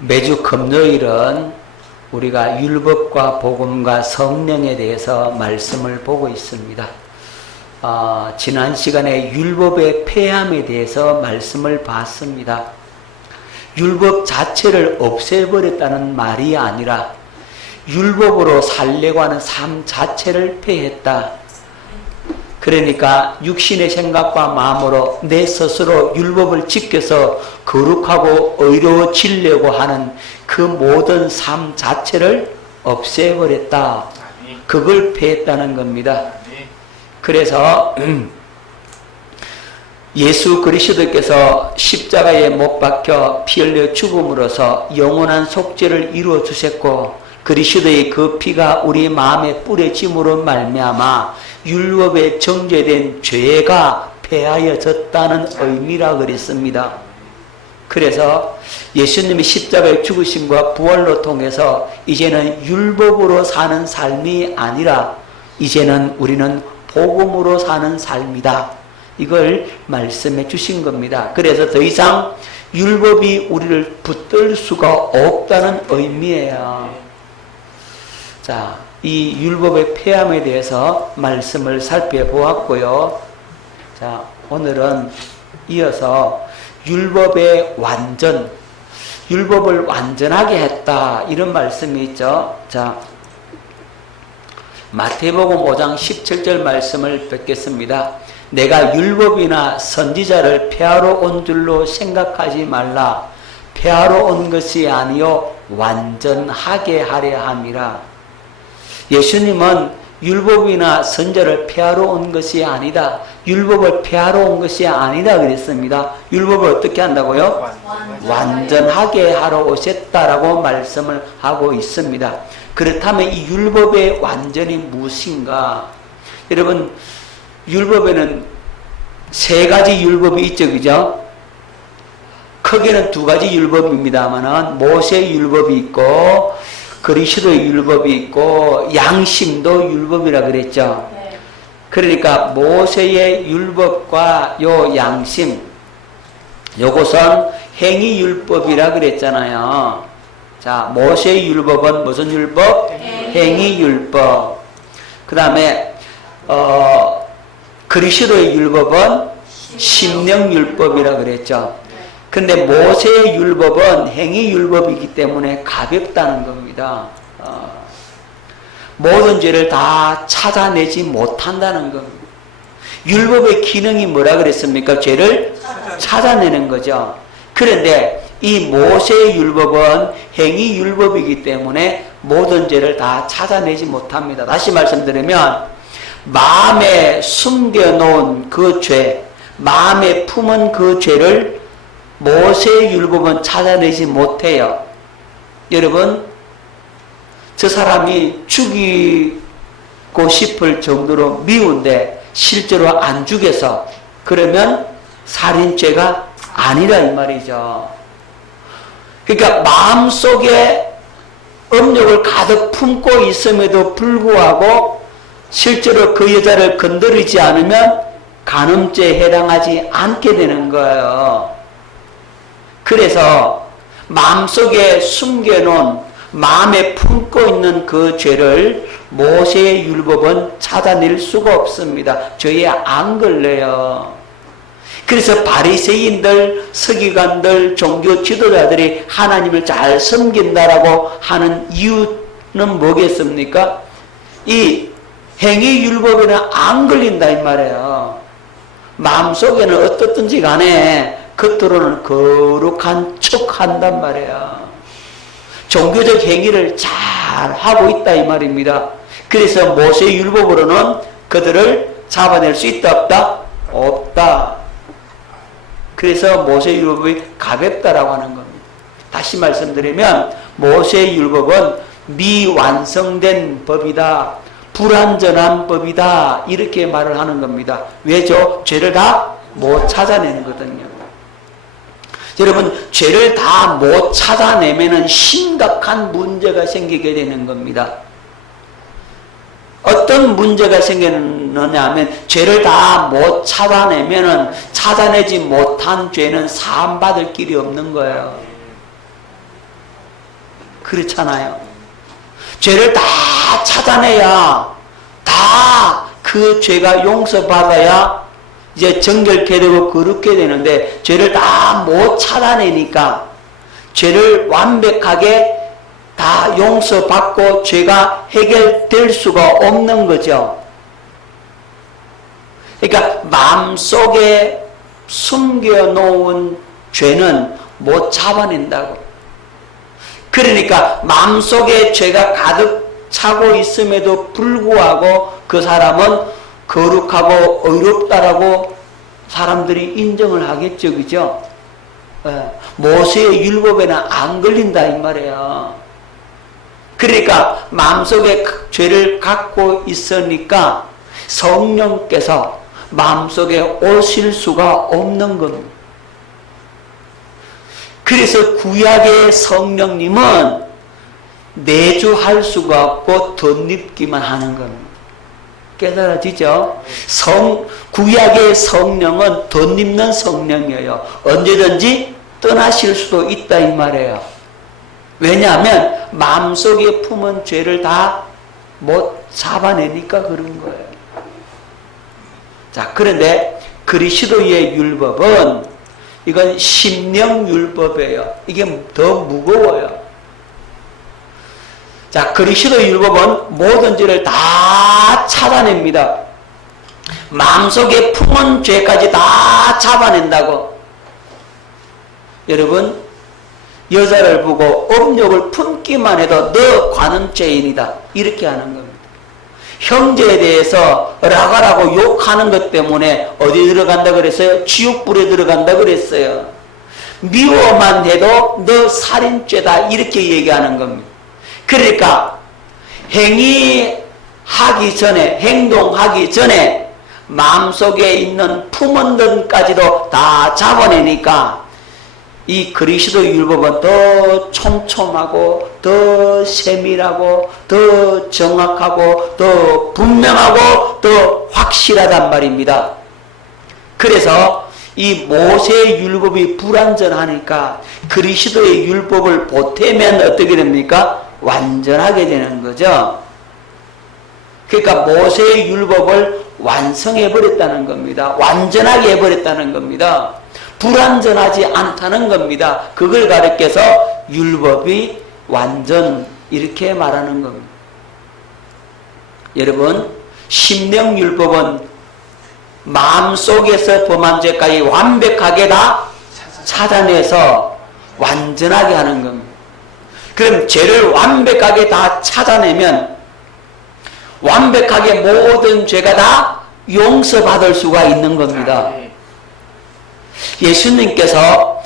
매주 금요일은 우리가 율법과 복음과 성령에 대해서 말씀을 보고 있습니다. 지난 시간에 율법의 폐함에 대해서 말씀을 봤습니다. 율법 자체를 없애버렸다는 말이 아니라 율법으로 살려고 하는 삶 자체를 폐했다. 그러니까 육신의 생각과 마음으로 내 스스로 율법을 지켜서 거룩하고 의로워지려고 하는 그 모든 삶 자체를 없애버렸다. 그걸 폐했다는 겁니다. 그래서 예수 그리스도께서 십자가에 못 박혀 피 흘려 죽음으로써 영원한 속죄를 이루어 주셨고, 그리스도의 그 피가 우리 마음에 뿌려짐으로 말미암아 율법에 정죄된 죄가 폐하여졌다는 의미라 그랬습니다. 그래서 예수님의 십자가의 죽으심과 부활로 통해서 이제는 율법으로 사는 삶이 아니라 이제는 우리는 복음으로 사는 삶이다. 이걸 말씀해 주신 겁니다. 그래서 더 이상 율법이 우리를 붙들 수가 없다는 의미예요. 자, 이 율법의 폐함에 대해서 말씀을 살펴보았고요. 자, 오늘은 이어서 율법의 완전, 율법을 완전하게 했다, 이런 말씀이 있죠. 자, 마태복음 5장 17절 말씀을 뵙겠습니다. 내가 율법이나 선지자를 폐하러 온 줄로 생각하지 말라. 폐하러 온 것이 아니요 완전하게 하려 함이라. 예수님은 율법이나 선지자를 폐하러 온 것이 아니다. 율법을 폐하러 온 것이 아니다 그랬습니다. 율법을 어떻게 한다고요? 완전하게 하러 오셨다라고 말씀을 하고 있습니다. 그렇다면 이 율법의 완전이 무엇인가? 여러분, 율법에는 세 가지 율법이 있죠, 그죠? 크게는 두 가지 율법입니다만은 모세의 율법이 있고 그리스도의 율법이 있고 양심도 율법이라 그랬죠. 그러니까 모세의 율법과 요 양심, 요것은 행위율법이라 그랬잖아요. 자, 모세의 율법은 무슨 율법? 행위율법. 그 다음에 그리스도의 율법은 심령율법이라 그랬죠. 근데 모세의 율법은 행위율법이기 때문에 가볍다는 겁니다. 모든 죄를 다 찾아내지 못한다는 겁니다. 율법의 기능이 뭐라 그랬습니까? 죄를 찾아내는 거죠. 그런데 이 모세의 율법은 행위율법이기 때문에 모든 죄를 다 찾아내지 못합니다. 다시 말씀드리면 마음에 숨겨놓은 그 죄, 마음에 품은 그 죄를 모세의 율법은 찾아내지 못해요. 여러분, 저 사람이 죽이고 싶을 정도로 미운데 실제로 안 죽여서 그러면 살인죄가 아니라 이 말이죠. 그러니까 마음속에 음욕을 가득 품고 있음에도 불구하고 실제로 그 여자를 건드리지 않으면 간음죄에 해당하지 않게 되는 거예요. 그래서 마음속에 숨겨놓은, 마음에 품고 있는 그 죄를 모세의 율법은 찾아낼 수가 없습니다. 죄에 안 걸려요. 그래서 바리새인들, 서기관들, 종교 지도자들이 하나님을 잘 섬긴다라고 하는 이유는 뭐겠습니까? 이 행위율법에는 안 걸린다 이 말이에요. 마음속에는 어떻든지 간에 겉으로는 거룩한 척 한단 말이에요. 종교적 행위를 잘 하고 있다 이 말입니다. 그래서 모세의 율법으로는 그들을 잡아낼 수 있다 없다? 없다. 그래서 모세의 율법이 가볍다라고 하는 겁니다. 다시 말씀드리면 모세의 율법은 미완성된 법이다, 불완전한 법이다, 이렇게 말을 하는 겁니다. 왜죠? 죄를 다 못 찾아내는 거거든요. 여러분, 죄를 다 못 찾아내면은 심각한 문제가 생기게 되는 겁니다. 어떤 문제가 생기느냐 하면 죄를 다 못 찾아내면은 찾아내지 못한 죄는 사함받을 길이 없는 거예요. 그렇잖아요. 죄를 다 찾아내야, 다 그 죄가 용서받아야 이제 정결케 되고 거룩게 되는데, 죄를 다 못 찾아내니까 죄를 완벽하게 다 용서받고 죄가 해결될 수가 없는 거죠. 그러니까 마음속에 숨겨놓은 죄는 못 잡아낸다고. 그러니까 마음속에 죄가 가득 차고 있음에도 불구하고 그 사람은 거룩하고 의롭다라고 사람들이 인정을 하겠죠. 그죠? 모세의 율법에는 안 걸린다 이 말이에요. 그러니까 마음속에 죄를 갖고 있으니까 성령께서 마음속에 오실 수가 없는 겁니다. 그래서 구약의 성령님은 내주할 수가 없고 덧입기만 하는 겁니다. 깨달아지죠? 구약의 성령은 덧입는 성령이에요. 언제든지 떠나실 수도 있다 이 말이에요. 왜냐하면 마음속에 품은 죄를 다 못 잡아내니까 그런 거예요. 자, 그런데 그리스도의 율법은 이건 심령율법이에요. 이게 더 무거워요. 자, 그리스도 율법은 모든 죄를 다 찾아냅니다. 마음속에 품은 죄까지 다 잡아낸다고. 여러분, 여자를 보고 업욕을 품기만 해도 너 관은 죄인이다 이렇게 하는 겁니다. 형제에 대해서 라가라고 욕하는 것 때문에 어디 들어간다 그랬어요? 지옥불에 들어간다 그랬어요. 미워만 해도 너 살인죄다 이렇게 얘기하는 겁니다. 그러니까 행동하기 전에 마음속에 있는 품은 것까지도 다 잡아내니까 이 그리스도 율법은 더 촘촘하고 더 세밀하고 더 정확하고 더 분명하고 더 확실하단 말입니다. 그래서 이 모세의 율법이 불완전하니까 그리스도의 율법을 보태면 어떻게 됩니까? 완전하게 되는 거죠. 그러니까 모세의 율법을 완성해버렸다는 겁니다. 완전하게 해버렸다는 겁니다. 불완전하지 않다는 겁니다. 그걸 가리켜서 율법이 완전 이렇게 말하는 겁니다. 여러분, 심령율법은 마음속에서 범한 죄까지 완벽하게 다 찾아내서 완전하게 하는 겁니다. 그럼 죄를 완벽하게 다 찾아내면 완벽하게 모든 죄가 다 용서받을 수가 있는 겁니다. 예수님께서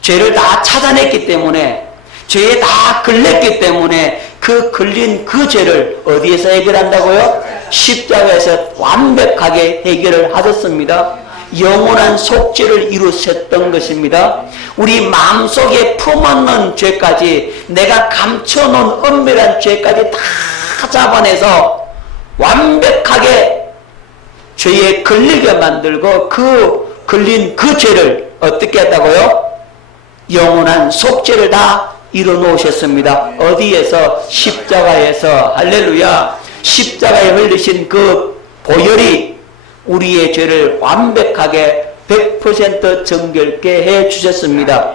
죄를 다 찾아냈기 때문에, 죄에 다 걸렸기 때문에 그 걸린 그 죄를 어디에서 해결한다고요? 십자가에서 완벽하게 해결을 하셨습니다. 영원한 속죄를 이루셨던 것입니다. 우리 마음속에 품어놓은 죄까지, 내가 감춰놓은 은밀한 죄까지 다 잡아내서 완벽하게 죄에 걸리게 만들고 그 걸린 그 죄를 어떻게 했다고요? 영원한 속죄를 다 이뤄놓으셨습니다. 어디에서? 십자가에서. 할렐루야. 십자가에 흘리신 그 보혈이 우리의 죄를 완벽하게 100% 정결케 해 주셨습니다.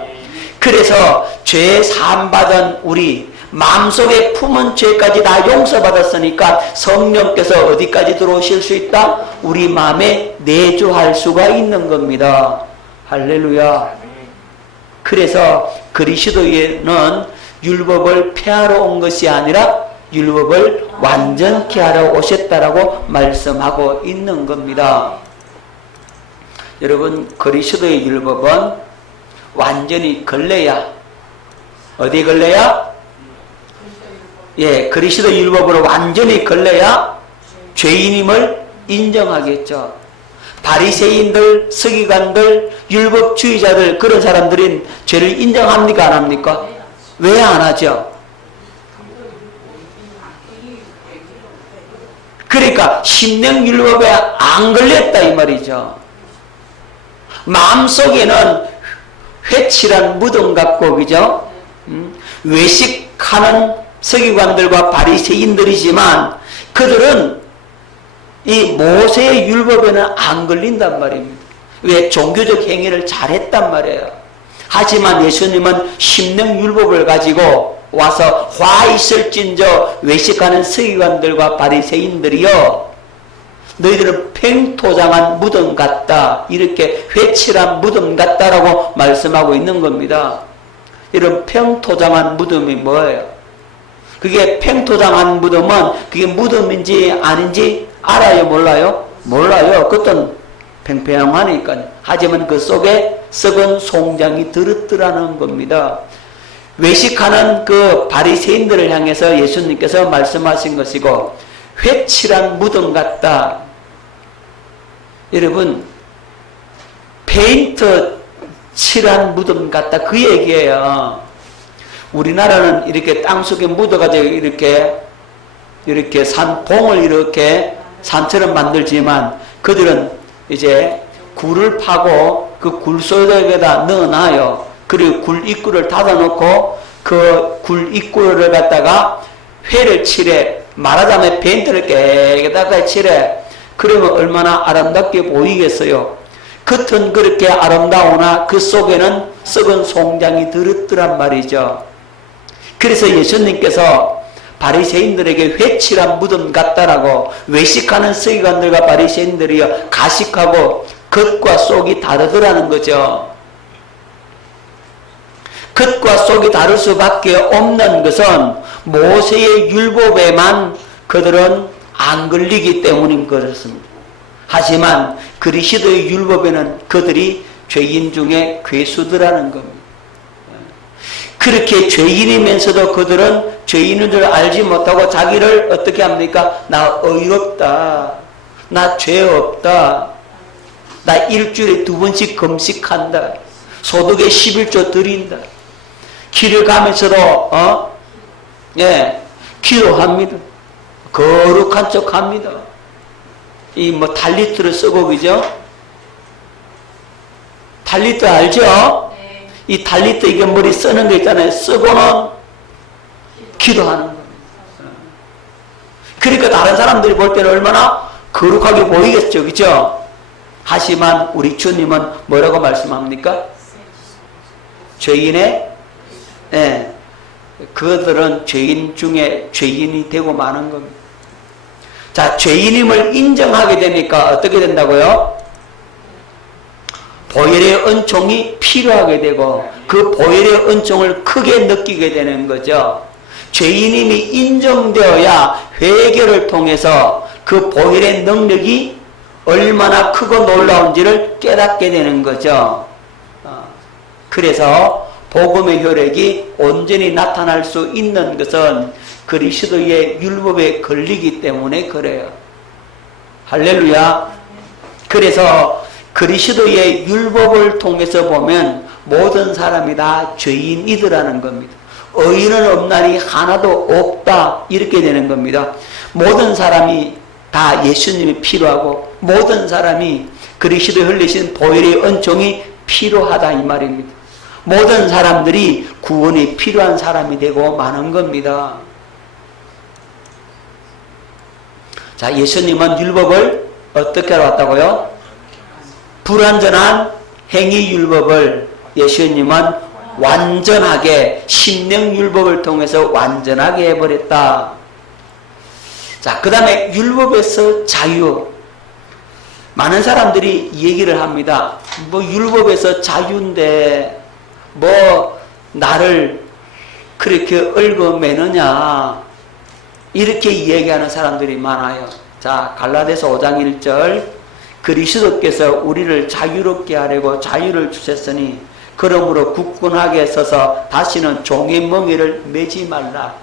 그래서 죄 사함받은 우리 마음속에 품은 죄까지 다 용서받았으니까 성령께서 어디까지 들어오실 수 있다? 우리 마음에 내주할 수가 있는 겁니다. 할렐루야. 그래서 그리스도에는 율법을 폐하러 온 것이 아니라 율법을 완전케 하러 오셨다라고 말씀하고 있는 겁니다. 여러분, 그리스도의 율법은 완전히 걸려야, 어디 걸려야? 예, 그리스도 율법으로 완전히 걸려야 죄인임을 인정하겠죠. 바리새인들, 서기관들, 율법주의자들, 그런 사람들은 죄를 인정합니까? 안 합니까? 왜 안 하죠? 그러니까 심령율법에 안 걸렸다 이 말이죠. 마음속에는 회칠한 무덤 같고, 그죠? 외식하는 서기관들과 바리새인들이지만 그들은 이 모세의 율법에는 안 걸린단 말입니다. 왜? 종교적 행위를 잘했단 말이에요. 하지만 예수님은 십령 율법을 가지고 와서 화 있을진저 외식하는 서기관들과 바리새인들이여 너희들은 팽토장한 무덤 같다, 이렇게 회칠한 무덤 같다라고 말씀하고 있는 겁니다. 이런 팽토장한 무덤이 뭐예요? 그게 팽토장한 무덤은 그게 무덤인지 아닌지 알아요? 몰라요? 몰라요. 그것은 팽팽하니까요. 하지만 그 속에 썩은 송장이 들었더라는 겁니다. 외식하는 그 바리새인들을 향해서 예수님께서 말씀하신 것이고, 회칠한 무덤 같다. 여러분, 페인트 칠한 무덤 같다, 그 얘기예요. 우리나라는 이렇게 땅속에 묻어가지고 이렇게 봉을 이렇게 산처럼 만들지만 그들은 이제 굴을 파고 그 굴 속에다 넣어놔요. 그리고 굴 입구를 닫아놓고 그 굴 입구를 갖다가 회를 칠해. 말하자면 페인트를 깨끗하게 칠해. 그러면 얼마나 아름답게 보이겠어요. 겉은 그렇게 아름다우나 그 속에는 썩은 송장이 들었더란 말이죠. 그래서 예수님께서 바리새인들에게 회칠한 무덤 같다라고, 외식하는 서기관들과 바리새인들이여 가식하고 겉과 속이 다르더라는 거죠. 겉과 속이 다를 수밖에 없는 것은 모세의 율법에만 그들은 안 걸리기 때문인 것입니다. 하지만 그리스도의 율법에는 그들이 죄인 중에 괴수들하는 겁니다. 그렇게 죄인이면서도 그들은 죄인인 줄 알지 못하고 자기를 어떻게 합니까? 나 의롭다, 나 죄 없다, 나 일주일에 2번씩 금식한다, 소득의 11조 드린다, 길을 가면서도 기도합니다. 거룩한 척 합니다. 이 달리트를 쓰고, 그죠? 달리트 알죠? 네. 이 달리트 이게 머리 쓰는 거 있잖아요. 쓰고는 기도하는 겁니다. 그러니까 다른 사람들이 볼 때는 얼마나 거룩하게 보이겠죠, 그죠? 하지만 우리 주님은 뭐라고 말씀합니까? 죄인의, 그들은 죄인 중에 죄인이 되고 마는 겁니다. 자, 죄인임을 인정하게 되니까 어떻게 된다고요? 보혈의 은총이 필요하게 되고 그 보혈의 은총을 크게 느끼게 되는 거죠. 죄인임이 인정되어야 회개를 통해서 그 보혈의 능력이 얼마나 크고 놀라운지를 깨닫게 되는 거죠. 그래서 복음의 효력이 온전히 나타날 수 있는 것은 그리스도의 율법에 걸리기 때문에 그래요. 할렐루야. 그래서 그리스도의 율법을 통해서 보면 모든 사람이 다 죄인이더라는 겁니다. 의인은 없나니 하나도 없다, 이렇게 되는 겁니다. 모든 사람이 다 예수님이 필요하고 모든 사람이 그리스도의 흘리신 보혈의 은총이 필요하다, 이 말입니다. 모든 사람들이 구원이 필요한 사람이 되고 마는 겁니다. 자, 예수님은 율법을 어떻게 알았다고요? 불완전한 행위 율법을 예수님은 완전하게, 십령 율법을 통해서 완전하게 해버렸다. 자, 그 다음에 율법에서 자유. 많은 사람들이 얘기를 합니다. 율법에서 자유인데 나를 그렇게 얽어매느냐, 이렇게 얘기하는 사람들이 많아요. 자, 갈라디아서 5장 1절, 그리스도께서 우리를 자유롭게 하려고 자유를 주셨으니 그러므로 굳건하게 서서 다시는 종의 멍에를 매지 말라.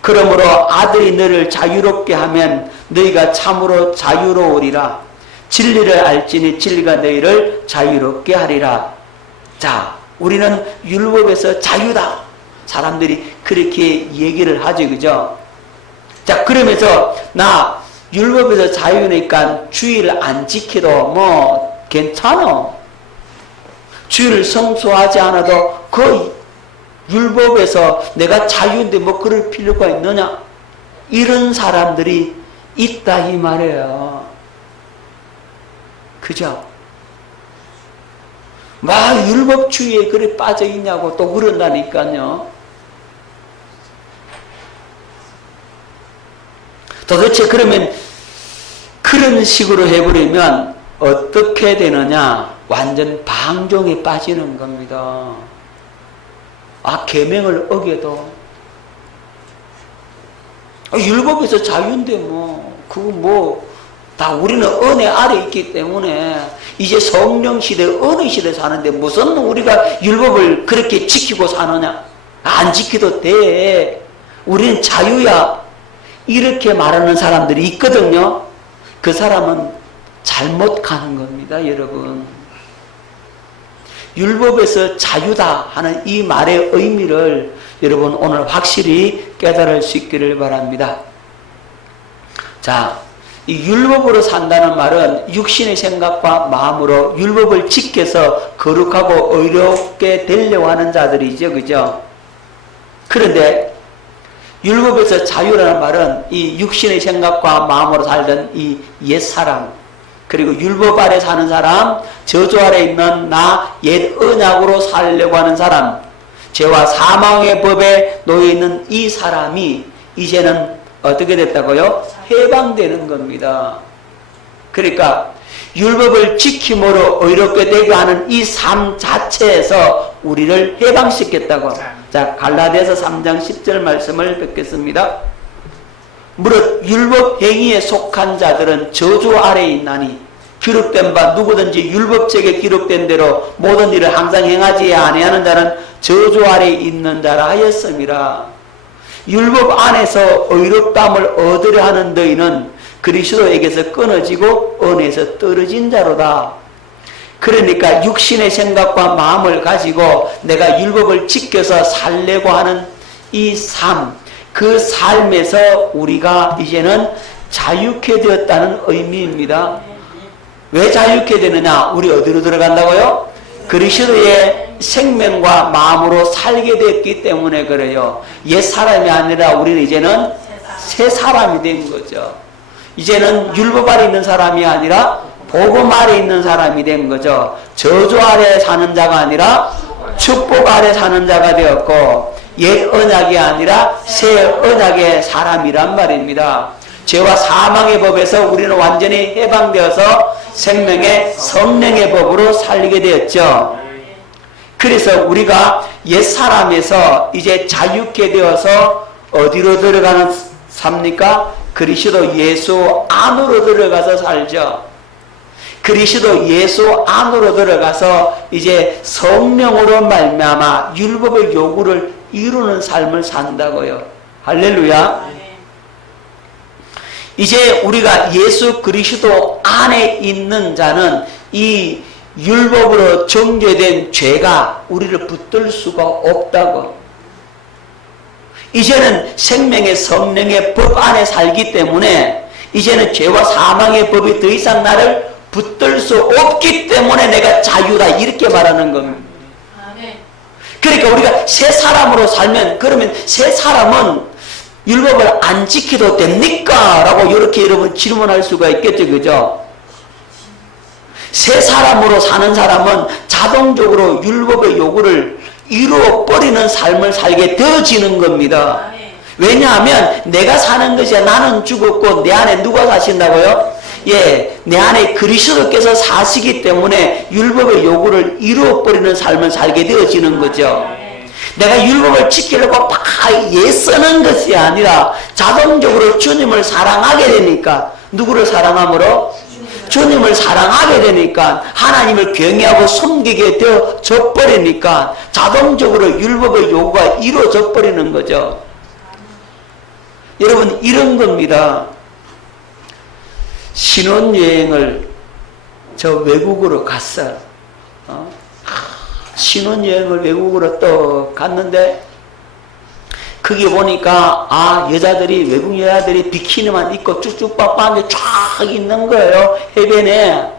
그러므로 아들이 너를 자유롭게 하면 너희가 참으로 자유로우리라. 진리를 알지니 진리가 너희를 자유롭게 하리라. 자, 우리는 율법에서 자유다. 사람들이 그렇게 얘기를 하죠, 그죠? 자, 그러면서 나 율법에서 자유니까 주일 안 지켜도 괜찮아. 주일을 성수하지 않아도 거의 율법에서 내가 자유인데 뭐 그럴 필요가 있느냐? 이런 사람들이 있다 이 말이에요. 그죠? 막 율법주의에 그래 빠져 있냐고 또 그런다니까요. 도대체 그러면 그런 식으로 해버리면 어떻게 되느냐? 완전 방종에 빠지는 겁니다. 계명을 어겨도 율법에서 자유인데 그거 다 우리는 은혜 아래 있기 때문에 이제 성령 시대, 은혜 시대 사는데 무슨 우리가 율법을 그렇게 지키고 사느냐? 안 지켜도 돼. 우리는 자유야. 이렇게 말하는 사람들이 있거든요. 그 사람은 잘못 가는 겁니다, 여러분. 율법에서 자유다 하는 이 말의 의미를 여러분 오늘 확실히 깨달을 수 있기를 바랍니다. 자, 이 율법으로 산다는 말은 육신의 생각과 마음으로 율법을 지켜서 거룩하고 의롭게 되려고 하는 자들이죠. 그죠? 그런데 율법에서 자유라는 말은 이 육신의 생각과 마음으로 살던 이 옛사람, 그리고 율법 아래 사는 사람, 저주 아래 있는 나 옛 언약으로 살려고 하는 사람, 죄와 사망의 법에 놓여 있는 이 사람이 이제는 어떻게 됐다고요? 해방되는 겁니다. 그러니까 율법을 지킴으로 의롭게 되게 하는 이 삶 자체에서 우리를 해방시켰다고. 자, 갈라디아서 3장 10절 말씀을 뵙겠습니다. 무릇 율법 행위에 속한 자들은 저주 아래에 있나니 기록된 바 누구든지 율법책에 기록된 대로 모든 일을 항상 행하지 아니하는 자는 저주 아래에 있는 자라 하였음이라. 율법 안에서 의롭다함을 얻으려 하는 너희는 그리스도에게서 끊어지고 은혜에서 떨어진 자로다. 그러니까 육신의 생각과 마음을 가지고 내가 율법을 지켜서 살려고 하는 이 삶, 그 삶에서 우리가 이제는 자유케 되었다는 의미입니다. 왜 자유케 되느냐? 우리 어디로 들어간다고요? 그리스도의 생명과 마음으로 살게 됐기 때문에 그래요. 옛 사람이 아니라 우리는 이제는 새 사람이 된 거죠. 이제는 율법 아래 있는 사람이 아니라 복음 아래 있는 사람이 된 거죠. 저주 아래 사는 자가 아니라 축복 아래 사는 자가 되었고, 옛 언약이 아니라 새 언약의 사람이란 말입니다. 죄와 사망의 법에서 우리는 완전히 해방되어서 생명의 성령의 법으로 살게 되었죠. 그래서 우리가 옛사람에서 이제 자유케 되어서 어디로 들어가는 삽니까? 그리스도 예수 안으로 들어가서 살죠. 그리스도 예수 안으로 들어가서 이제 성령으로 말미암아 율법의 요구를 이루는 삶을 산다고요. 할렐루야. 이제 우리가 예수 그리스도 안에 있는 자는 이 율법으로 정죄된 죄가 우리를 붙들 수가 없다고. 이제는 생명의 성령의 법 안에 살기 때문에 이제는 죄와 사망의 법이 더 이상 나를 붙들 수 없기 때문에 내가 자유다, 이렇게 말하는 겁니다. 그러니까 우리가 새 사람으로 살면, 그러면 새 사람은 율법을 안 지켜도 됩니까? 라고 이렇게 여러분 질문할 수가 있겠죠. 그죠? 새 사람으로 사는 사람은 자동적으로 율법의 요구를 이루어버리는 삶을 살게 되어지는 겁니다. 왜냐하면 내가 사는 것이 나는 죽었고 내 안에 누가 사신다고요? 예, 내 안에 그리스도께서 사시기 때문에 율법의 요구를 이루어버리는 삶을 살게 되어지는 거죠. 내가 율법을 지키려고 막 애쓰는 것이 아니라 자동적으로 주님을 사랑하게 되니까, 누구를 사랑함으로? 주님을 사랑하게 되니까, 하나님을 경외하고 섬기게 되어져 버리니까 자동적으로 율법의 요구가 이루어져 버리는 거죠. 여러분, 이런 겁니다. 신혼여행을 저 외국으로 갔어요. 신혼여행을 외국으로 또 갔는데 거기 보니까 여자들이, 외국 여자들이 비키니만 입고 쭉쭉빡빡하게 쫙 있는 거예요, 해변에.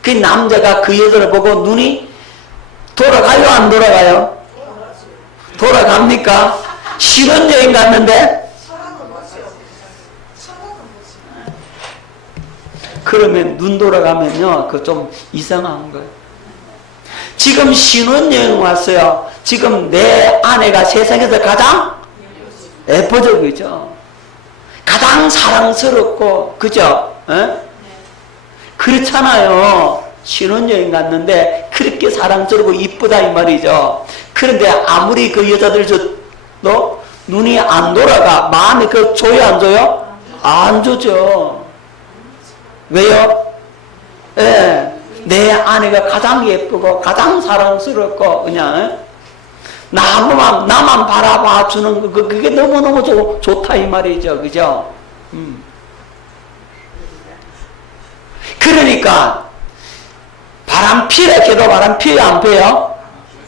그 남자가 그 여자를 보고 눈이 돌아가요, 안 돌아가요? 돌아갑니까? 신혼여행 갔는데? 그러면 눈 돌아가면요, 그 좀 이상한 거예요. 지금 신혼여행 왔어요. 지금 내 아내가 세상에서 가장 예뻐져, 그죠? 가장 사랑스럽고, 그죠? 에? 그렇잖아요. 신혼여행 갔는데 그렇게 사랑스럽고 이쁘다 이 말이죠. 그런데 아무리 그 여자들도 눈이 안 돌아가, 마음이 그 줘요 안 줘요? 안 주죠. 왜요? 예, 내 아내가 가장 예쁘고 가장 사랑스럽고 그냥 나만 바라봐 주는 거, 그게 너무너무 좋다 이 말이죠. 그죠? 그러니까 바람 피래 해도 바람 피요 안 피요?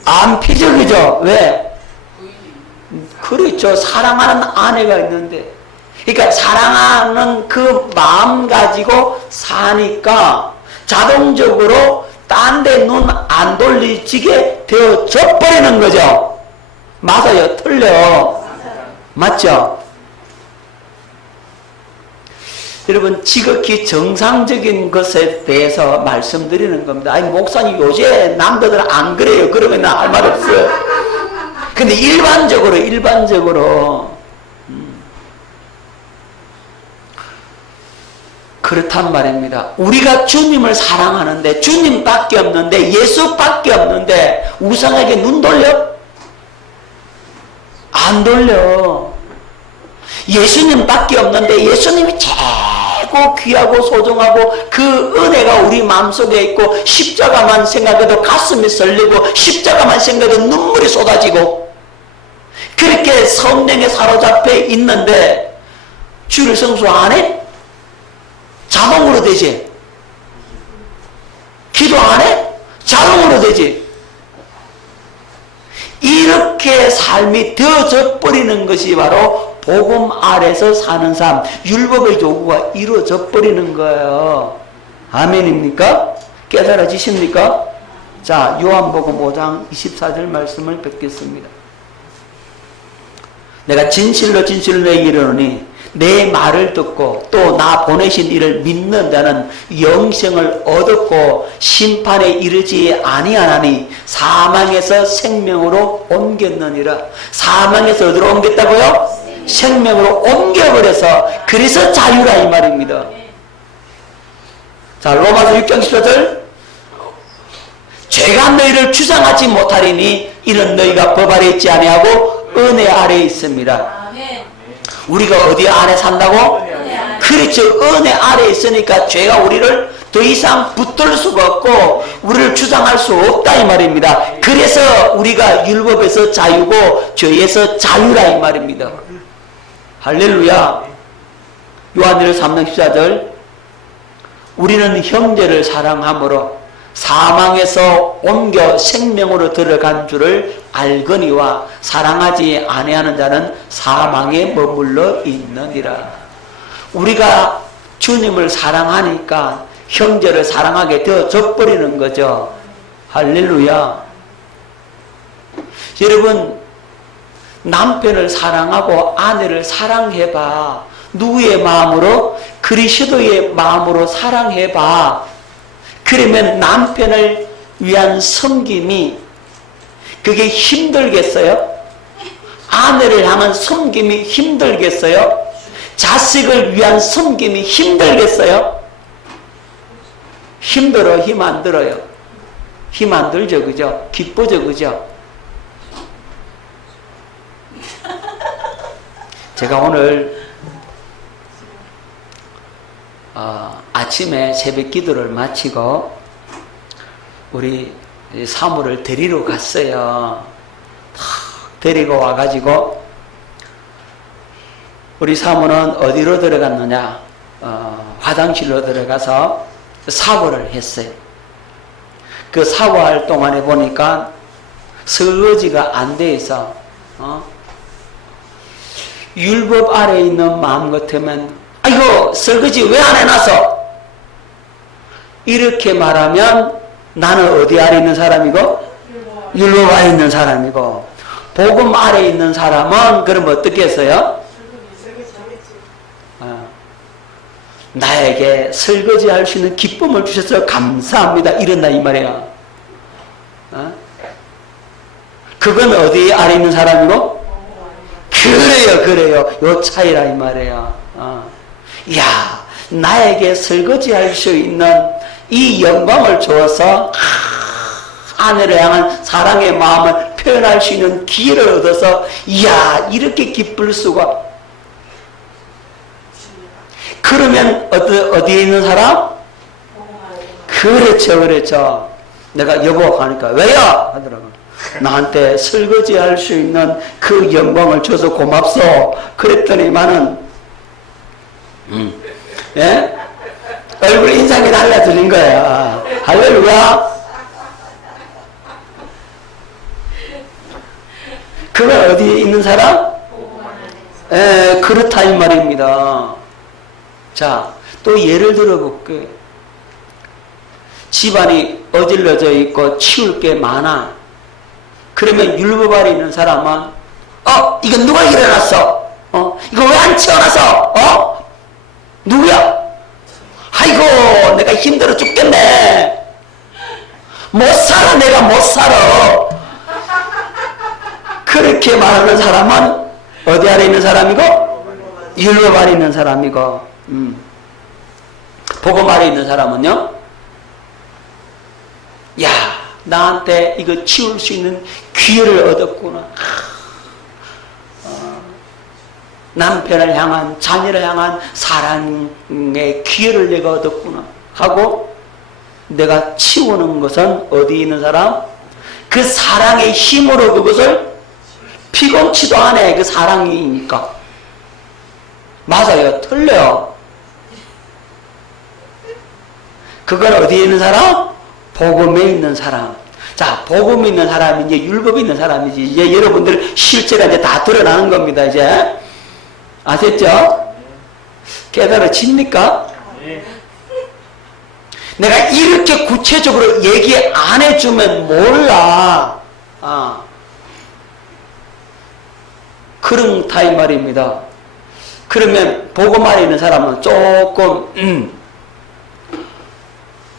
안 피죠. 그죠? 왜? 그렇죠. 사랑하는 아내가 있는데, 그러니까 사랑하는 그 마음 가지고 사니까 자동적으로 딴 데 눈 안 돌리지게 되어져 버리는 거죠. 맞아요? 틀려요? 맞죠? 여러분, 지극히 정상적인 것에 대해서 말씀드리는 겁니다. 아니, 목사님 요새 남자들은 안 그래요. 그러면 나 할 말 없어요. 근데 일반적으로 그렇단 말입니다. 우리가 주님을 사랑하는데, 주님밖에 없는데, 예수밖에 없는데 우상에게 눈 돌려? 안 돌려. 예수님밖에 없는데 예수님이 최고 귀하고 소중하고 그 은혜가 우리 마음속에 있고, 십자가만 생각해도 가슴이 설레고 십자가만 생각해도 눈물이 쏟아지고, 그렇게 성령에 사로잡혀 있는데 주일 성수 안 해? 자동으로 되지. 기도 안 해? 자동으로 되지. 이렇게 삶이 되어져 버리는 것이 바로 복음 아래서 사는 삶, 율법의 요구가 이루어져 버리는 거예요. 아멘입니까? 깨달아지십니까? 자, 요한복음 5장 24절 말씀을 뵙겠습니다. 내가 진실로 너희에게 이르노니 내 말을 듣고 또 나 보내신 이를 믿는 자는 영생을 얻었고 심판에 이르지 아니하나니 사망에서 생명으로 옮겼느니라. 사망에서 어디로 옮겼다고요? 생명으로 옮겨버려서, 그래서 자유라 이 말입니다. 자, 로마서 6장 14절, 죄가 너희를 주장하지 못하리니 이는 너희가 법 아래 있지 아니하고 은혜 아래 있습니다. 우리가 어디 안에 산다고? 그렇죠. 은혜 아래 있으니까 죄가 우리를 더 이상 붙들 수가 없고 우리를 주장할 수 없다 이 말입니다. 그래서 우리가 율법에서 자유고 죄에서 자유라 이 말입니다. 할렐루야. 요한일서 3장 14절, 우리는 형제를 사랑함으로 사망에서 옮겨 생명으로 들어간 줄을 알거니와 사랑하지 아니하는 자는 사망에 머물러 있느니라. 우리가 주님을 사랑하니까 형제를 사랑하게 되어져 버리는 거죠. 할렐루야. 여러분, 남편을 사랑하고 아내를 사랑해봐. 누구의 마음으로? 그리스도의 마음으로 사랑해봐. 그러면 남편을 위한 섬김이 그게 힘들겠어요? 아내를 향한 섬김이 힘들겠어요? 자식을 위한 섬김이 힘들겠어요? 힘들어, 힘 안 들어요? 힘 안 들죠, 그죠? 기쁘죠, 그죠? 제가 오늘 아침에 새벽 기도를 마치고 우리 사모를 데리러 갔어요. 데리고 와가지고 우리 사모는 어디로 들어갔느냐? 화장실로 들어가서 샤워를 했어요. 그 샤워할 동안에 보니까 설거지가 안 돼 있어. 율법 아래 있는 마음 같으면 아이고 설거지 왜 안 해놨어? 이렇게 말하면 나는 어디 아래 있는 사람이고? 율법 아래 있는 사람이고, 복음 아래 있는 사람은 그럼 어떻게 했어요? 나에게 설거지 할 수 있는 기쁨을 주셔서 감사합니다. 이런다 이 말이야. 그건 어디 아래 있는 사람이고? 그래요. 요 차이라 이 말이에요. 야, 나에게 설거지 할 수 있는 이 영광을 주어서 아내를 향한 사랑의 마음을 표현할 수 있는 기회를 얻어서 이야, 이렇게 기쁠 수가. 그러면 어디에 있는 사람? 그렇죠. 내가 여보 하니까 왜요? 하더라고. 나한테 설거지 할 수 있는 그 영광을 줘서 고맙소. 그랬더니만은 예? 얼굴 인상이 달라지는 거야. 할렐루야. 그건 어디에 있는 사람? 그렇다 이 말입니다. 자, 또 예를 들어볼게. 집안이 어질러져 있고 치울 게 많아. 그러면 율법 아래 있는 사람은 이거 누가 일어났어? 이거 왜 안 치워놨어? 누구야? 아이고, 내가 힘들어 죽겠네. 못 살아, 내가 못 살아. 그렇게 말하는 사람은 어디 아래 있는 사람이고? 율법 아래 있는 사람이고. 복음 아래 있는 사람은요? 야, 나한테 이거 치울 수 있는 기회를 얻었구나. 남편을 향한, 자녀를 향한 사랑의 기회를 내가 얻었구나 하고 내가 치우는 것은 어디에 있는 사람? 그 사랑의 힘으로 그것을 피곤치도 않아. 그 사랑이니까. 맞아요. 틀려요. 그건 어디에 있는 사람? 복음에 있는 사람. 자, 복음에 있는 사람이 이제 율법에 있는 사람이지. 이제 여러분들 실제가 이제 다 드러나는 겁니다. 이제 아셨죠? 깨달아집니까? 내가 이렇게 구체적으로 얘기 안 해주면 몰라. 그렇다 이 말입니다. 그러면 복음 안에 있는 사람은 조금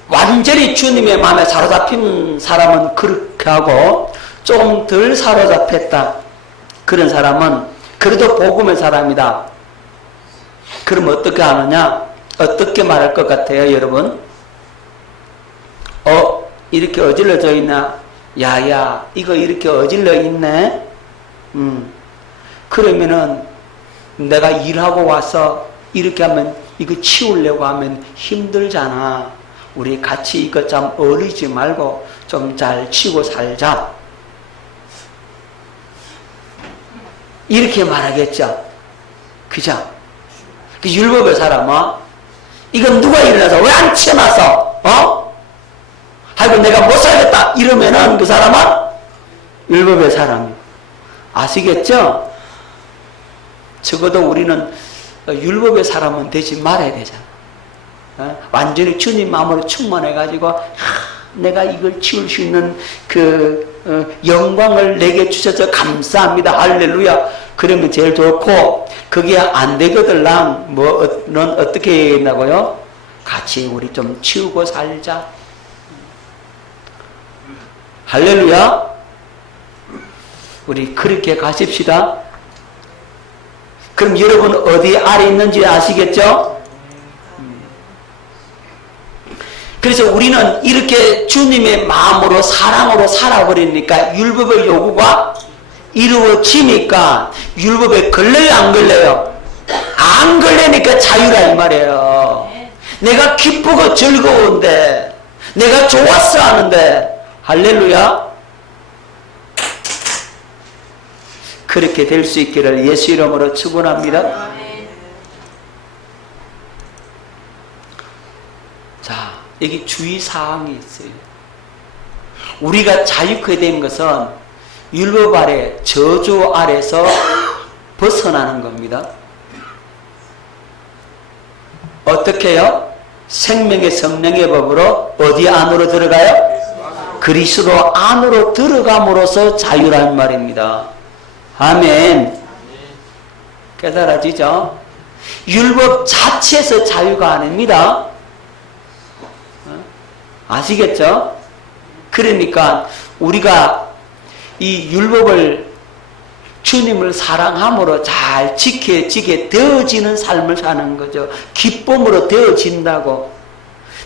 완전히 주님의 마음에 사로잡힌 사람은 그렇게 하고 좀 덜 사로잡혔다. 그런 사람은 그래도 복음의 사람이다. 그럼 어떻게 하느냐? 어떻게 말할 것 같아요, 여러분? 이렇게 어질러져 있나? 야야, 이거 이렇게 어질러 있네? 그러면은 내가 일하고 와서 이렇게 하면 이거 치우려고 하면 힘들잖아. 우리 같이 이거 좀 어리지 말고 좀 잘 치고 살자. 이렇게 말하겠죠. 그죠? 그 율법의 사람은 이건 누가 일어나서 왜 안 치워놨어? 아이고 내가 못 살겠다 이러면은 그 사람은 율법의 사람이. 아시겠죠? 적어도 우리는 율법의 사람은 되지 말아야 되잖아. 완전히 주님 마음으로 충만해가지고 내가 이걸 치울 수 있는 그 영광을 내게 주셔서 감사합니다. 할렐루야. 그러면 제일 좋고, 그게 안 되거들랑 넌 어떻게 해야겠나고요? 같이 우리 좀 치우고 살자. 할렐루야. 우리 그렇게 가십시다. 그럼 여러분 어디 아래 있는지 아시겠죠? 그래서 우리는 이렇게 주님의 마음으로 사랑으로 살아버리니까 율법의 요구가 이루어지니까 율법에 걸려요, 안 걸려요? 안 걸리니까 자유라 이 말이에요. 내가 기쁘고 즐거운데, 내가 좋았어 하는데, 할렐루야. 그렇게 될 수 있기를 예수 이름으로 축원합니다. 자, 여기 주의사항이 있어요. 우리가 자유케 된 것은 율법 아래, 저주 아래서 벗어나는 겁니다. 어떻게 해요? 생명의 성령의 법으로 어디 안으로 들어가요? 그리스도 안으로 들어감으로써 자유란 말입니다. 아멘. 깨달아지죠? 율법 자체에서 자유가 아닙니다. 아시겠죠? 그러니까 우리가 이 율법을 주님을 사랑함으로 잘 지켜지게 되어지는 삶을 사는 거죠. 기쁨으로 되어진다고.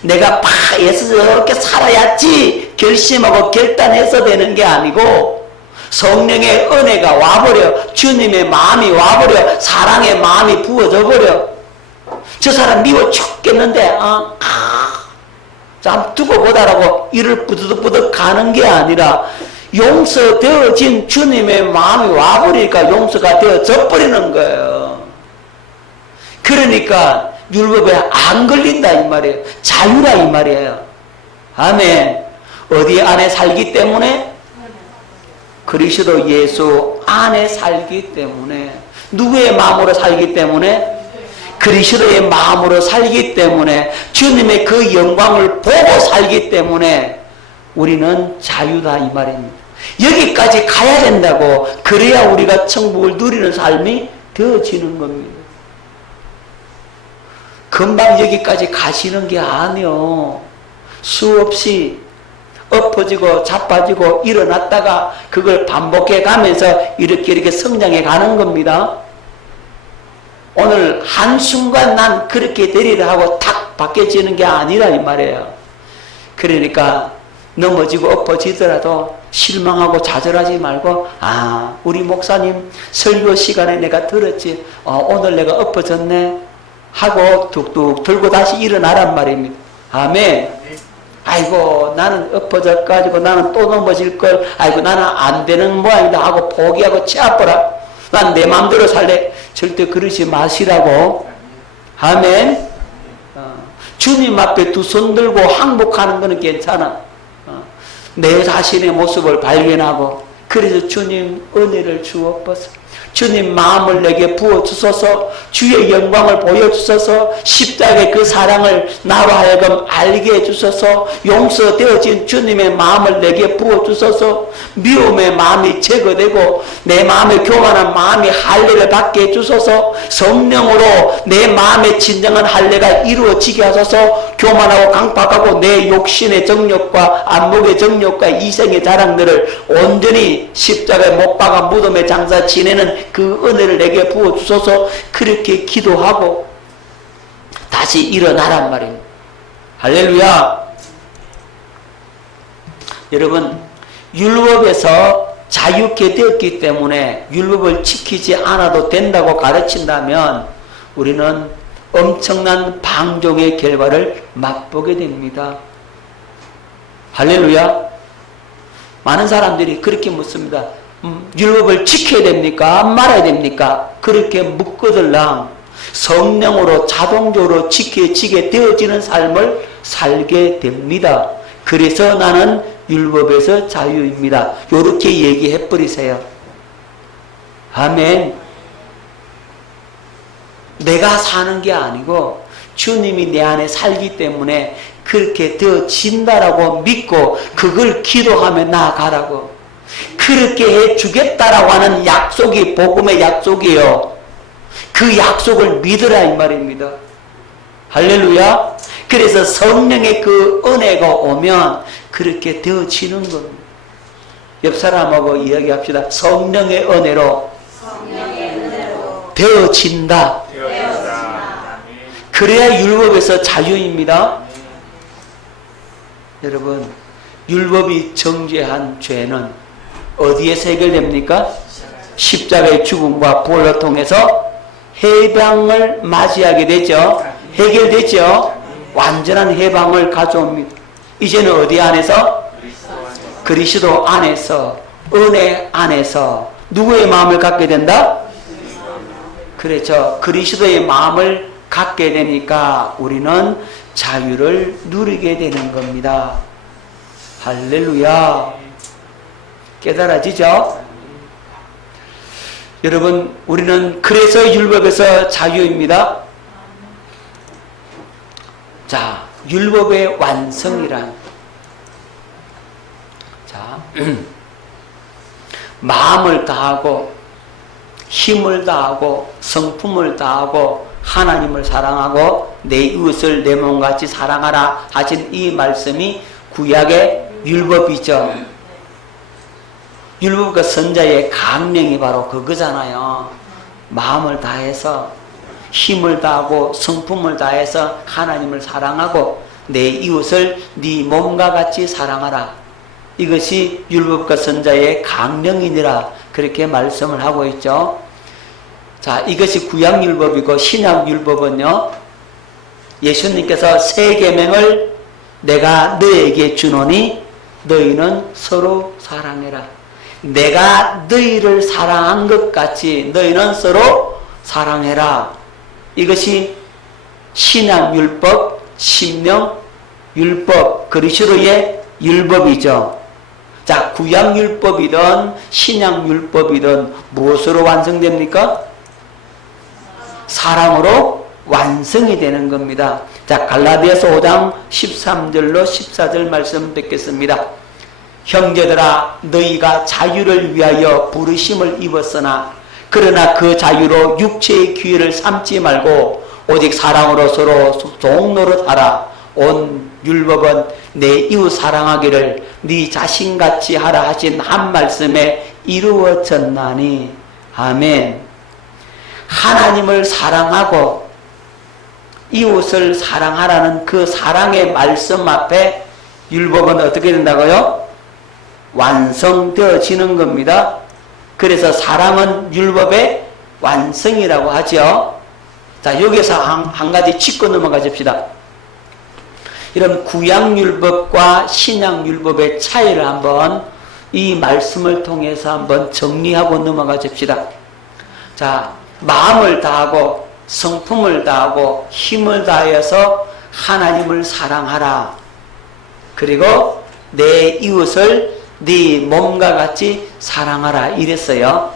내가 애써 저렇게 살아야지 결심하고 결단해서 되는 게 아니고 성령의 은혜가 와버려. 주님의 마음이 와버려. 사랑의 마음이 부어져 버려. 저 사람 미워 죽겠는데 참 두고 보다라고 이를 부득부득 가는 게 아니라 용서되어진 주님의 마음이 와버리니까 용서가 되어져 버리는 거예요. 그러니까 율법에 안 걸린다 이 말이에요. 자유라 이 말이에요. 아멘. 어디 안에 살기 때문에? 그리스도 예수 안에 살기 때문에. 누구의 마음으로 살기 때문에? 그리스도의 마음으로 살기 때문에. 주님의 그 영광을 보고 살기 때문에 우리는 자유다 이 말입니다. 여기까지 가야 된다고. 그래야 우리가 천국을 누리는 삶이 되어지는 겁니다. 금방 여기까지 가시는 게 아니요. 수없이 엎어지고 자빠지고 일어났다가 그걸 반복해 가면서 이렇게 성장해 가는 겁니다. 오늘 한순간 난 그렇게 되리라 하고 탁 바뀌어지는 게 아니라 이 말이에요. 그러니까 넘어지고 엎어지더라도 실망하고 좌절하지 말고 우리 목사님 설교 시간에 내가 들었지 오늘 내가 엎어졌네 하고 툭툭 들고 다시 일어나란 말입니다. 아멘. 아이고 나는 엎어져가지고 나는 또 넘어질걸. 아이고 나는 안 되는 모양이다 하고 포기하고 치아버라. 난 내 마음대로 살래. 절대 그러지 마시라고. 아멘. 주님 앞에 두 손 들고 항복하는 거는 괜찮아. 내 자신의 모습을 발견하고 그래서 주님 은혜를 주옵소서. 주님 마음을 내게 부어주소서. 주의 영광을 보여주소서. 십자가의 그 사랑을 나로 하여금 알게 해주소서. 용서되어진 주님의 마음을 내게 부어주소서. 미움의 마음이 제거되고 내 마음의 교만한 마음이 할례를 받게 해주소서. 성령으로 내 마음의 진정한 할례가 이루어지게 하소서. 교만하고 강팍하고 내 욕심의 정욕과 안목의 정욕과 이생의 자랑들을 온전히 십자가에 못 박아 무덤에 장사 지내는 그 은혜를 내게 부어주소서. 그렇게 기도하고 다시 일어나란 말입니다. 할렐루야. 여러분 율법에서 자유케 되었기 때문에 율법을 지키지 않아도 된다고 가르친다면 우리는 엄청난 방종의 결과를 맛보게 됩니다. 할렐루야. 많은 사람들이 그렇게 묻습니다. 율법을 지켜야 됩니까? 말아야 됩니까? 그렇게 묻거들랑 성령으로 자동적으로 지켜지게 되어지는 삶을 살게 됩니다. 그래서 나는 율법에서 자유입니다. 이렇게 얘기해 버리세요. 아멘. 내가 사는 게 아니고 주님이 내 안에 살기 때문에 그렇게 되어진다라고 믿고 그걸 기도하며 나아가라고. 그렇게 해주겠다라고 하는 약속이 복음의 약속이에요. 그 약속을 믿으라 이 말입니다. 할렐루야. 그래서 성령의 그 은혜가 오면 그렇게 되어지는 겁니다. 옆 사람하고 이야기합시다. 성령의 은혜로 되어진다. 그래야 율법에서 자유입니다. 여러분 율법이 정죄한 죄는 어디에서 해결됩니까? 십자가의 죽음과 부활을 통해서 해방을 맞이하게 되죠. 해결되죠. 완전한 해방을 가져옵니다. 이제는 어디 안에서? 그리스도 안에서, 은혜 안에서 누구의 마음을 갖게 된다? 그렇죠. 그리스도의 마음을 갖게 되니까 우리는 자유를 누리게 되는 겁니다. 할렐루야. 깨달아지죠? 여러분 우리는 그래서 율법에서 자유입니다. 자, 율법의 완성이란 마음을 다하고 힘을 다하고 성품을 다하고 하나님을 사랑하고 내 이웃을 내 몸같이 사랑하라 하신 이 말씀이 구약의 율법이죠. 율법과 선자의 강령이 바로 그거잖아요. 마음을 다해서 힘을 다하고 성품을 다해서 하나님을 사랑하고 내 이웃을 네 몸과 같이 사랑하라. 이것이 율법과 선자의 강령이니라 그렇게 말씀을 하고 있죠. 자, 이것이 구약율법이고 신약율법은요, 예수님께서 새 계명을 내가 너에게 주노니 너희는 서로 사랑해라. 내가 너희를 사랑한 것 같이 너희는 서로 사랑해라. 이것이 신약율법, 신명율법, 그리스도의 율법이죠. 자, 구약율법이든 신약율법이든 무엇으로 완성됩니까? 사랑으로 완성이 되는 겁니다. 자, 갈라디아서 5장 13절로 14절 말씀 뵙겠습니다. 형제들아, 너희가 자유를 위하여 부르심을 입었으나 그러나 그 자유로 육체의 기회를 삼지 말고 오직 사랑으로 서로 종노릇 하라. 온 율법은 내 이웃 사랑하기를 네 자신같이 하라 하신 한 말씀에 이루어졌나니. 아멘. 하나님을 사랑하고 이웃을 사랑하라는 그 사랑의 말씀 앞에 율법은 어떻게 된다고요? 완성되어지는 겁니다. 그래서 사랑은 율법의 완성이라고 하죠. 자, 여기서 한 가지 짚고 넘어가십시다. 이런 구약율법과 신약율법의 차이를 한번 이 말씀을 통해서 한번 정리하고 넘어가십시다. 자, 마음을 다하고 성품을 다하고 힘을 다해서 하나님을 사랑하라. 그리고 내 이웃을 네 몸과 같이 사랑하라 이랬어요.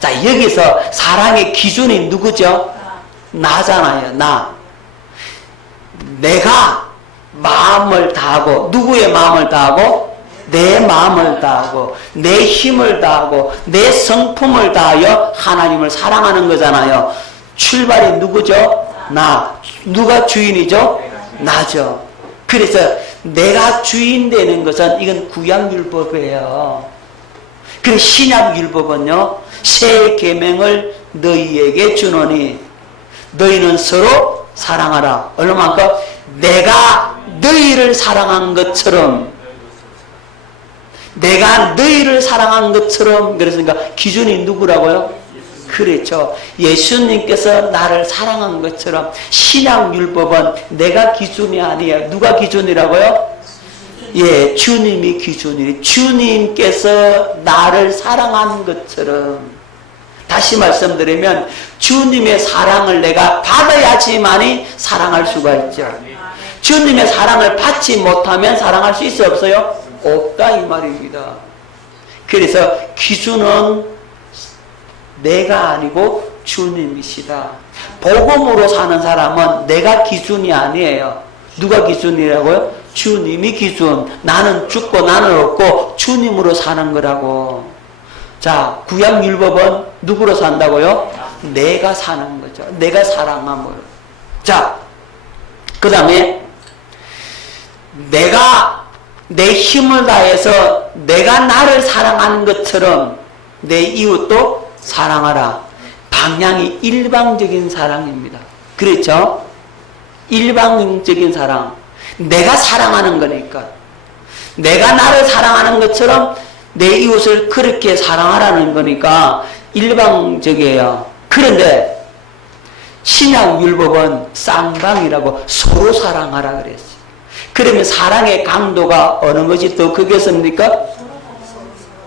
자, 여기서 사랑의 기준이 누구죠? 나잖아요. 나. 내가 마음을 다하고, 누구의 마음을 다하고? 내 마음을 다하고 내 힘을 다하고 내 성품을 다하여 하나님을 사랑하는 거잖아요. 출발이 누구죠? 나. 누가 주인이죠? 나죠. 그래서 내가 주인 되는 것은 이건 구약율법이에요. 그리고 신약율법은요, 새 계명을 너희에게 주노니 너희는 서로 사랑하라. 얼마만큼? 내가 너희를 사랑한 것처럼, 내가 너희를 사랑한 것처럼. 그랬으니까 기준이 누구라고요? 그렇죠. 예수님께서 나를 사랑한 것처럼. 신약율법은 내가 기준이 아니에요. 누가 기준이라고요? 예, 주님이 기준이에요. 주님께서 나를 사랑한 것처럼. 다시 말씀드리면 주님의 사랑을 내가 받아야지만이 사랑할 수가 있죠. 주님의 사랑을 받지 못하면 사랑할 수 있어요, 없어요? 없다 이 말입니다. 그래서 기준은 내가 아니고 주님이시다. 복음으로 사는 사람은 내가 기준이 아니에요. 누가 기준이라고요? 주님이 기준. 나는 죽고 나는 없고 주님으로 사는 거라고. 자, 구약율법은 누구로 산다고요? 내가 사는 거죠. 내가 사랑함으로. 자, 그 다음에 내가 내 힘을 다해서 내가 나를 사랑하는 것처럼 내 이웃도 사랑하라. 방향이 일방적인 사랑입니다. 그렇죠? 일방적인 사랑. 내가 사랑하는 거니까. 내가 나를 사랑하는 것처럼 내 이웃을 그렇게 사랑하라는 거니까 일방적이에요. 그런데 신약율법은 쌍방이라고 서로 사랑하라 그랬어요. 그러면 사랑의 강도가 어느 것이 더 크겠습니까?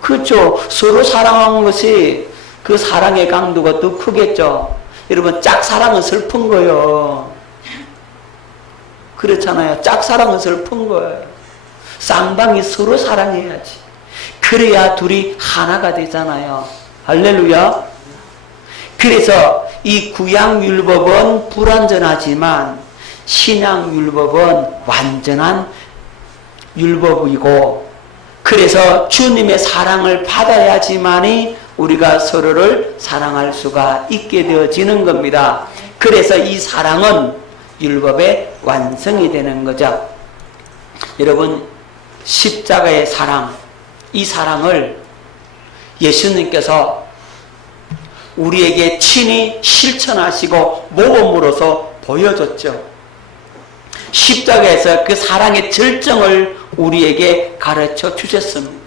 그렇죠. 서로 사랑하는 것이 그 사랑의 강도가 더 크겠죠. 여러분, 짝사랑은 슬픈 거예요. 그렇잖아요. 짝사랑은 슬픈 거예요. 쌍방이 서로 사랑해야지. 그래야 둘이 하나가 되잖아요. 할렐루야. 그래서 이 구약율법은 불완전하지만 신약율법은 완전한 율법이고, 그래서 주님의 사랑을 받아야지만이 우리가 서로를 사랑할 수가 있게 되어지는 겁니다. 그래서 이 사랑은 율법의 완성이 되는 거죠. 여러분, 십자가의 사랑, 이 사랑을 예수님께서 우리에게 친히 실천하시고 모범으로서 보여줬죠. 십자가에서 그 사랑의 절정을 우리에게 가르쳐 주셨습니다.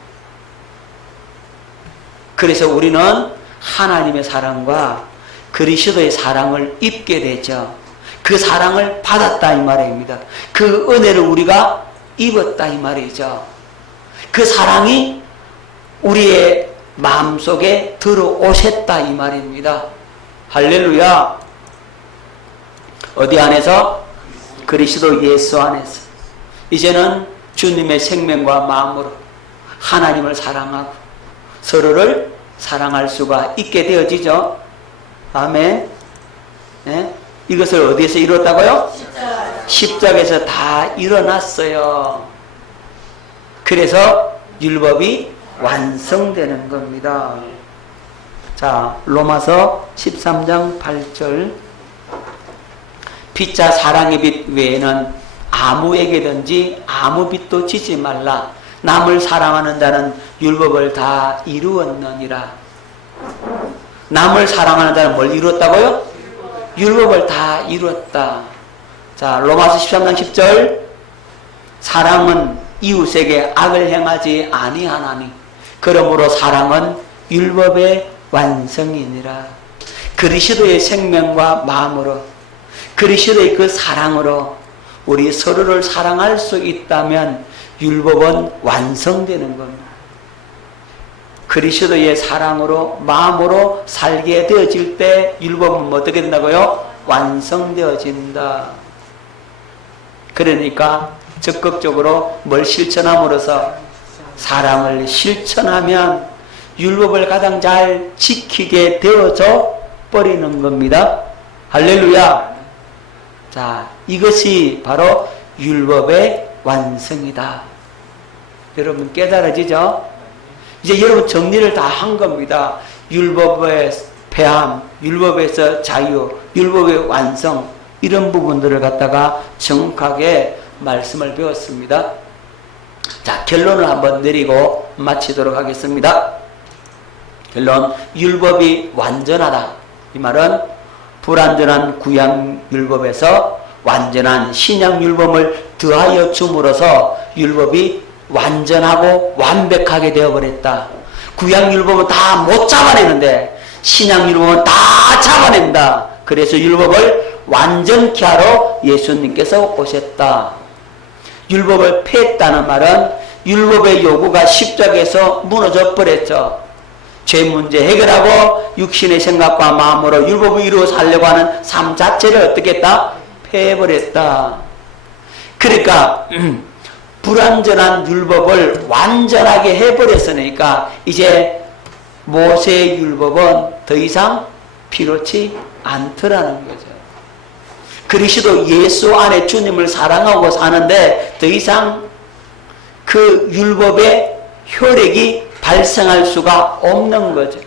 그래서 우리는 하나님의 사랑과 그리스도의 사랑을 입게 되죠. 그 사랑을 받았다 이 말입니다. 그 은혜를 우리가 입었다 이 말이죠. 그 사랑이 우리의 마음속에 들어오셨다 이 말입니다. 할렐루야. 어디 안에서? 그리스도 예수 안에서. 이제는 주님의 생명과 마음으로 하나님을 사랑하고 서로를 사랑할 수가 있게 되어지죠. 아멘. 네? 이것을 어디에서 이뤘다고요? 십자가에서 다 일어났어요. 그래서 율법이 완성되는 겁니다. 자, 로마서 13장 8절. 피차 사랑의 빛 외에는 아무에게든지 아무 빛도 지지 말라. 남을 사랑하는 자는 율법을 다 이루었느니라. 남을 사랑하는 자는 뭘 이루었다고요? 율법을 다 이루었다. 자, 로마서 13장 10절. 사랑은 이웃에게 악을 행하지 아니하나니 그러므로 사랑은 율법의 완성이니라. 그리스도의 생명과 마음으로 그리스도의 그 사랑으로 우리 서로를 사랑할 수 있다면 율법은 완성되는 겁니다. 그리스도의 사랑으로 마음으로 살게 되어질 때 율법은 어떻게 된다고요? 완성되어진다. 그러니까 적극적으로 뭘 실천함으로써 사랑을 실천하면 율법을 가장 잘 지키게 되어져 버리는 겁니다. 할렐루야. 자, 이것이 바로 율법의 완성이다. 여러분 깨달아지죠? 이제 여러분 정리를 다 한 겁니다. 율법의 폐함, 율법에서 자유, 율법의 완성, 이런 부분들을 갖다가 정확하게 말씀을 배웠습니다. 자, 결론을 한번 내리고 마치도록 하겠습니다. 결론, 율법이 완전하다. 이 말은 불완전한 구약율법에서 완전한 신약율법을 더하여 줌으로써 율법이 완전하고 완벽하게 되어버렸다. 구약율법은 다 못 잡아내는데 신약율법은 다 잡아낸다. 그래서 율법을 완전케 하러 예수님께서 오셨다. 율법을 폐했다는 말은 율법의 요구가 십자가에서 무너져 버렸죠. 죄 문제 해결하고 육신의 생각과 마음으로 율법을 이루어 살려고 하는 삶 자체를 어떻게 했다? 폐해버렸다. 그러니까 불완전한 율법을 완전하게 해버렸으니까 이제 모세의 율법은 더 이상 필요치 않더라는 거죠. 그리스도 예수 안에 주님을 사랑하고 사는데 더 이상 그 율법의 효력이 발생할 수가 없는 거죠.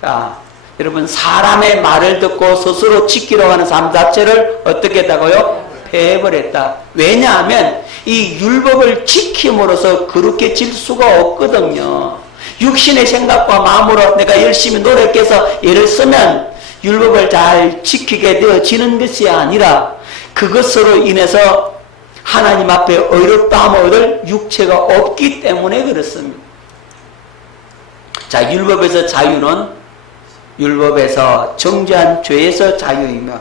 자, 여러분 사람의 말을 듣고 스스로 지키려고 하는 삶 자체를 어떻게 했다고요? 폐해버렸다. 왜냐하면 이 율법을 지킴으로써 그렇게 질 수가 없거든요. 육신의 생각과 마음으로 내가 열심히 노력해서 예를 쓰면 율법을 잘 지키게 되어지는 것이 아니라 그것으로 인해서 하나님 앞에 의롭다함을 얻을 육체가 없기 때문에 그렇습니다. 자, 율법에서 자유는 율법에서 정죄한 죄에서 자유이며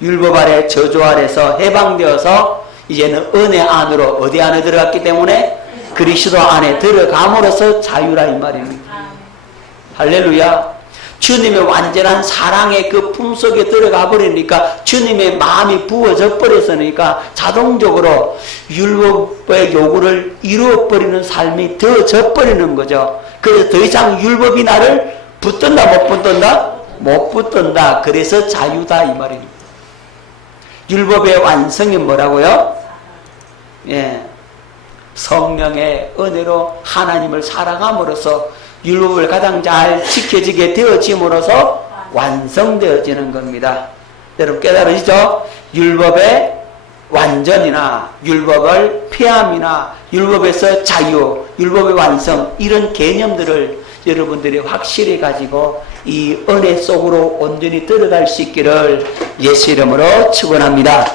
율법 아래 저주 아래서 해방되어서 이제는 은혜 안으로 어디 안에 들어갔기 때문에 그리스도 안에 들어감으로써 자유라 이 말입니다. 할렐루야. 주님의 완전한 사랑의 그 품속에 들어가 버리니까 주님의 마음이 부어져 버렸으니까 자동적으로 율법의 요구를 이루어 버리는 삶이 되어져 버리는 거죠. 그래서 더 이상 율법이 나를 붙든다 못 붙든다? 못 붙든다. 그래서 자유다 이 말입니다. 율법의 완성이 뭐라고요? 예, 성령의 은혜로 하나님을 사랑함으로써 율법을 가장 잘 지켜지게 되어짐으로써 완성되어지는 겁니다. 여러분 깨달으시죠? 율법의 완전이나 율법을 폐함이나 율법에서 자유, 율법의 완성 이런 개념들을 여러분들이 확실히 가지고 이 은혜 속으로 온전히 들어갈 수 있기를 예수 이름으로 축원합니다.